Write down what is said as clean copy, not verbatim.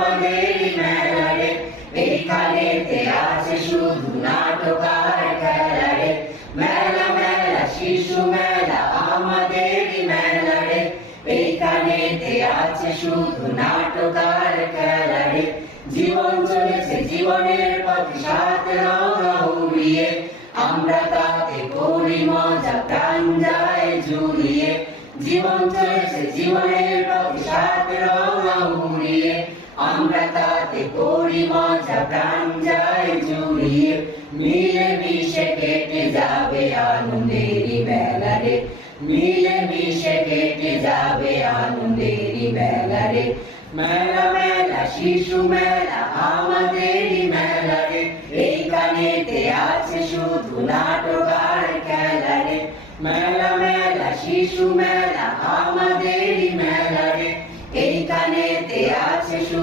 আমাদেরই মেলা রে, এইখানেতে আছে শুধু নাটক আর খেলা রে। মেলা মেলা শিশু মেলা আমাদেরই মেলা রে, এইখানেতে আছে শুধু নাটক আর খেলা রে। জীবন চলেছে জীবনের পথে সাত রঙা উড়িয়ে, আমরা তাতে করি মজা প্রাণ যায় জুড়িয়ে। জীবন চলেছে জীবনের পথে সাত রঙা উড়িয়ে, আমরা তাতে করি মজা প্রাণ যায় জুড়িয়ে। মিলে মিশে কেটে যাবে আনন্দেরই বেলা রে, মিলে মিশে কেটে যাবে আনন্দেরই বেলা রে। মেলা মেলা শিশু মেলা আমাদেরই মেলা রে, এইখানেতে আছে শুধু নাটক আর খেলা রে। মেলা মেলা শিশু মেলা আমাদেরই মেলা রে, এইখানেতে আছে শুধু